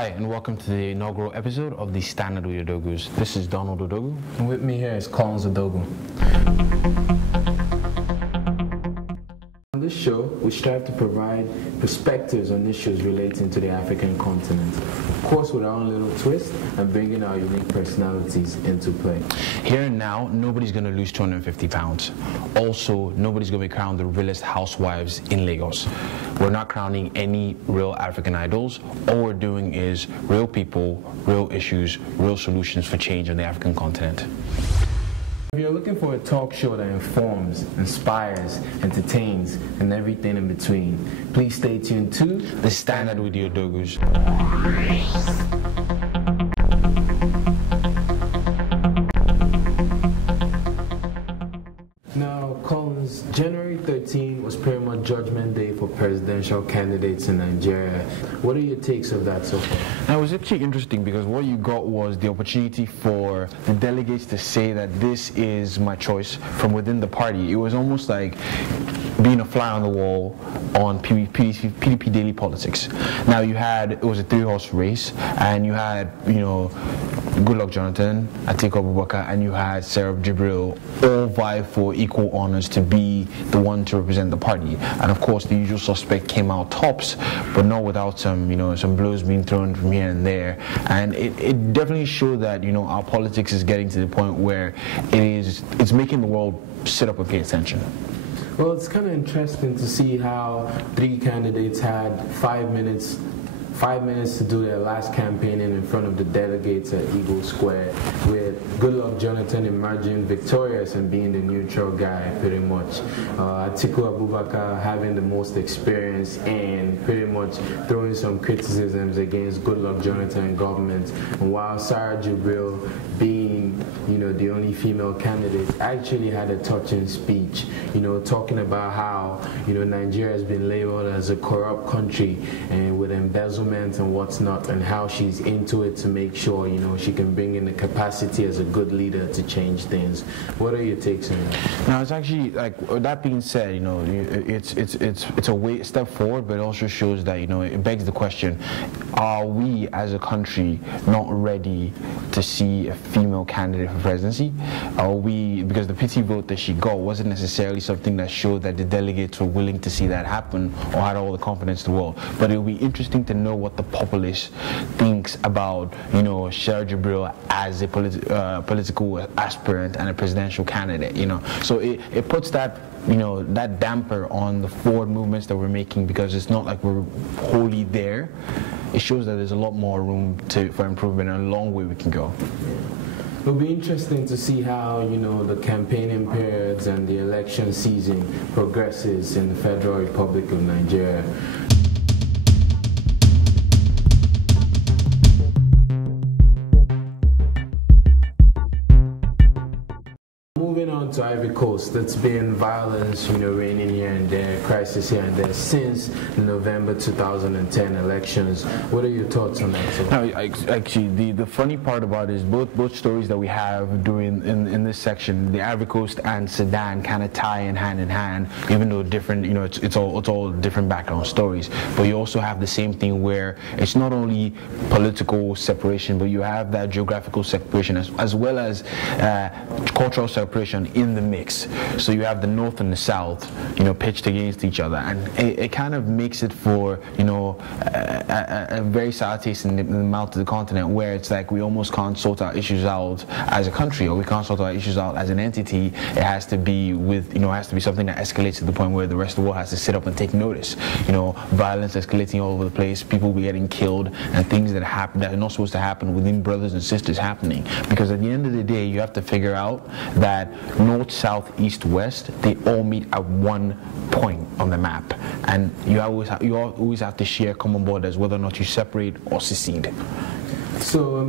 Hi, and welcome to the inaugural episode of the Standard with Odogwus. This is Donald Odogwu. And with me here is Collins Odogwu. On this show, we strive to provide perspectives on issues relating to the African continent. Of course, with our own little twist and bringing our unique personalities into play. Here and now, nobody's going to lose 250 pounds. Also, nobody's going to be crowned the realest housewives in Lagos. We're not crowning any real African idols. All we're doing is real people, real issues, real solutions for change on the African continent. If you're looking for a talk show that informs, inspires, entertains, and everything in between, please stay tuned to The Standard with the Odogwus. Now, Collins, January 13 was pretty much Judgment Day for presidential candidates in Nigeria. What are your takes of that so far? Now, it was actually interesting because what you got was the opportunity for the delegates to say that this is my choice from within the party. It was almost like being a fly on the wall on PDP daily politics. Now, it was a three-horse race, and you had, Goodluck Jonathan, Atiku Abubakar, and you had Sarah Jibril all vie for equal honors to be the one to represent the party. And of course, the usual suspect came out tops, but not without some blows being thrown from here and there. And it definitely showed that, our politics is getting to the point where it's making the world sit up and pay attention. Well, it's kind of interesting to see how three candidates had 5 minutes to do their last campaigning in front of the delegates at Eagle Square, with Goodluck Jonathan emerging victorious and being the neutral guy, pretty much. Atiku Abubakar having the most experience and pretty much throwing some criticisms against Goodluck Jonathan government, and while Sarah Jibril, being the only female candidate, actually had a touching speech, talking about how Nigeria has been labeled as a corrupt country and with embezzlement and what's not, and how she's into it to make sure she can bring in the capacity as a good leader to change things. What are your takes on that? Now, it's actually, like, that being said, it's a step forward, but it also shows that it begs the question: are we as a country not ready to see a female candidate for presidency? Are we, because the pity vote that she got wasn't necessarily something that showed that the delegates were willing to see that happen or had all the confidence in the world. But it'll be interesting to know what the populace thinks about Sarah Jibril as a political aspirant and a presidential candidate. So it puts that that damper on the forward movements that we're making, because it's not like we're wholly there. It shows that there's a lot more room for improvement and a long way we can go. It'll be interesting to see how the campaigning periods and the election season progresses in the Federal Republic of Nigeria. Moving on to Ivory Coast, that's been violence, reigning here and there, crisis here and there since the November 2010 elections. What are your thoughts on that? No, actually, the funny part about it is both stories that we have in this section, the Ivory Coast and Sudan, kind of tie in hand, even though different. It's all different background stories. But you also have the same thing where it's not only political separation, but you have that geographical separation as well as cultural separation in the mix. So you have the north and the south, pitched against each other, and it kind of makes it for a very sour taste in the mouth of the continent, where it's like we almost can't sort our issues out as a country, or we can't sort our issues out as an entity. It has to be something that escalates to the point where the rest of the world has to sit up and take notice. Violence escalating all over the place, people getting killed, and things that happen that are not supposed to happen within brothers and sisters happening. Because at the end of the day, you have to figure out that north, south, east, west, they all meet at one point on the map, and you always have to share common borders, whether or not you separate or secede. So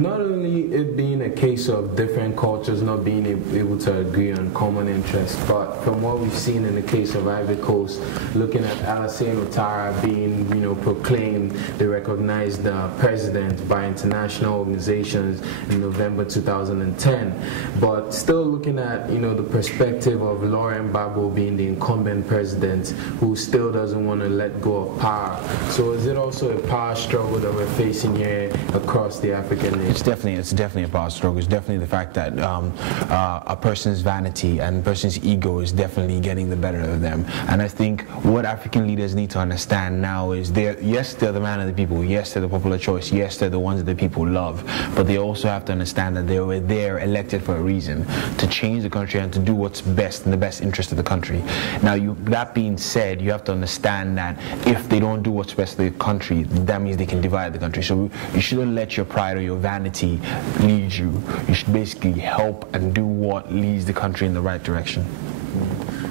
Not only it being a case of different cultures not being able to agree on common interests, but from what we've seen in the case of Ivory Coast, looking at Alassane Ouattara being, proclaimed the recognized president by international organizations in November 2010, but still looking at, the perspective of Laurent Gbagbo being the incumbent president who still doesn't want to let go of power. So is it also a power struggle that we're facing here across the African nation? It's definitely a power struggle. It's definitely the fact that a person's vanity and a person's ego is definitely getting the better of them. And I think what African leaders need to understand now is they're the man of the people, yes, they're the popular choice, yes, they're the ones that the people love, but they also have to understand that they were there elected for a reason, to change the country and to do what's best in the best interest of the country. Now, that being said, you have to understand that if they don't do what's best for the country, that means they can divide the country. So you shouldn't let your pride or your vanity lead you. You should basically help and do what leads the country in the right direction.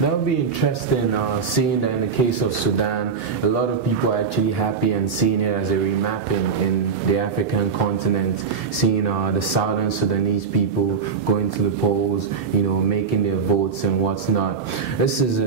That would be interesting, seeing that in the case of Sudan, a lot of people are actually happy and seeing it as a remapping in the African continent, seeing the southern Sudanese people going to the polls, making their votes and what's not. This is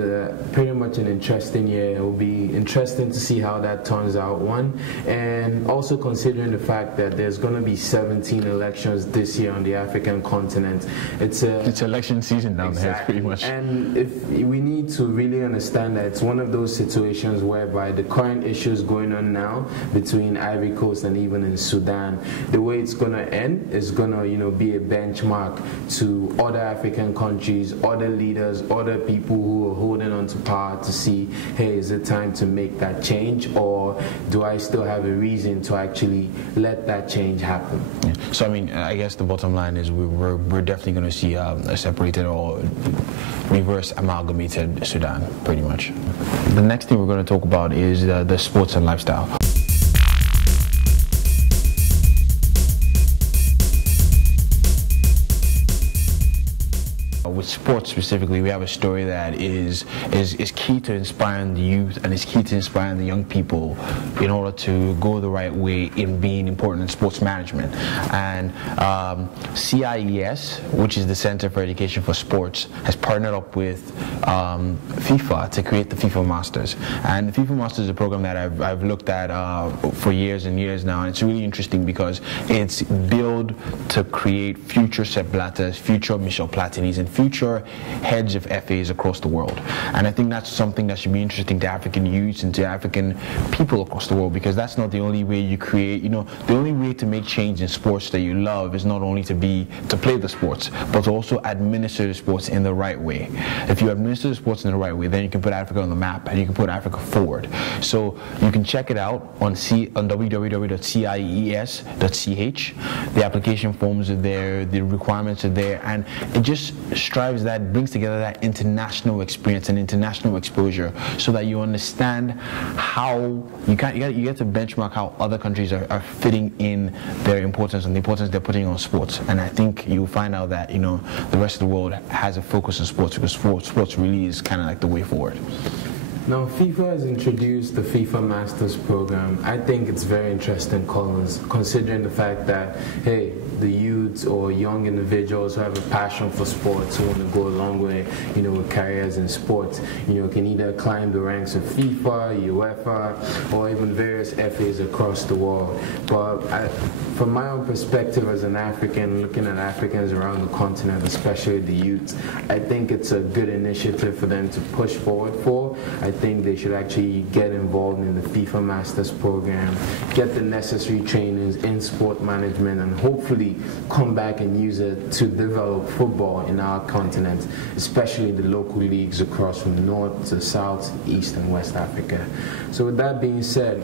pretty much an interesting year. It will be interesting to see how that turns out, one, and also considering the fact that there's going to be 17 elections this year on the African continent. It's election season down there, pretty much. And we need to really understand that it's one of those situations whereby the current issues going on now between Ivory Coast and even in Sudan, the way it's going to end is going to, be a benchmark to other African countries, other leaders, other people who are holding on to power to see, hey, is it time to make that change, or do I still have a reason to actually let that change happen? Yeah. So, I guess the bottom line is we're definitely going to see a separated or reverse amalgamated Sudan, pretty much. The next thing we're going to talk about is the sports and lifestyle. With sports specifically, we have a story that is key to inspiring the youth and is key to inspiring the young people in order to go the right way in being important in sports management. And CIES, which is the Center for Education for Sports, has partnered up with FIFA to create the FIFA Masters. And the FIFA Masters is a program that I've looked at for years and years now, and it's really interesting because it's built to create future Sepp Blatters, future Michel Platinis, and future heads of FAs across the world. And I think that's something that should be interesting to African youths and to African people across the world, because that's not the only way you create, the only way to make change in sports that you love is not only to play the sports, but to also administer the sports in the right way. If you administer the sports in the right way, then you can put Africa on the map and you can put Africa forward. So you can check it out on www.cies.ch. The application forms are there, the requirements are there, and it just brings together that international experience and international exposure, so that you understand how you get to benchmark how other countries are fitting in their importance and the importance they're putting on sports. And I think you'll find out that the rest of the world has a focus on sports, because sports really is kind of like the way forward. Now, FIFA has introduced the FIFA Masters program. I think it's very interesting, Collins, considering the fact that, hey, the youths or young individuals who have a passion for sports, who want to go a long way, with careers in sports, can either climb the ranks of FIFA, UEFA, or even various FAs across the world. But from my own perspective as an African, looking at Africans around the continent, especially the youths, I think it's a good initiative for them to push forward for. I think they should actually get involved in the FIFA Masters program, get the necessary trainings in sport management, and hopefully come back and use it to develop football in our continent, especially the local leagues across from north to south, east and west Africa. So with that being said,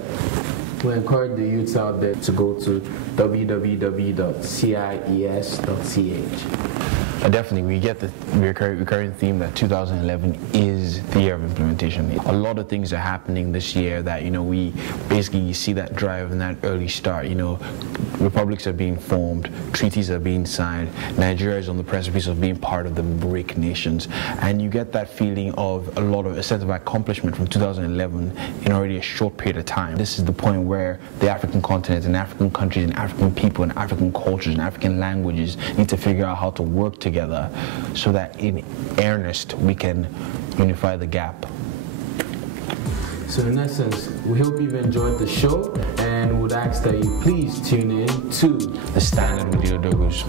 we encourage the youths out there to go to www.cies.ch. Definitely, we get the recurring theme that 2011 is the year of implementation. A lot of things are happening this year that, you know, we basically see that drive and that early start. You know, republics are being formed, treaties are being signed, Nigeria is on the precipice of being part of the BRIC nations, and you get that feeling of a sense of accomplishment from 2011 in already a short period of time. This is the point where the African continent and African countries and African people and African cultures and African languages need to figure out how to work together so that in earnest we can unify the gap. So in essence, we hope you've enjoyed the show and would ask that you please tune in to The Standard with the Odogwus.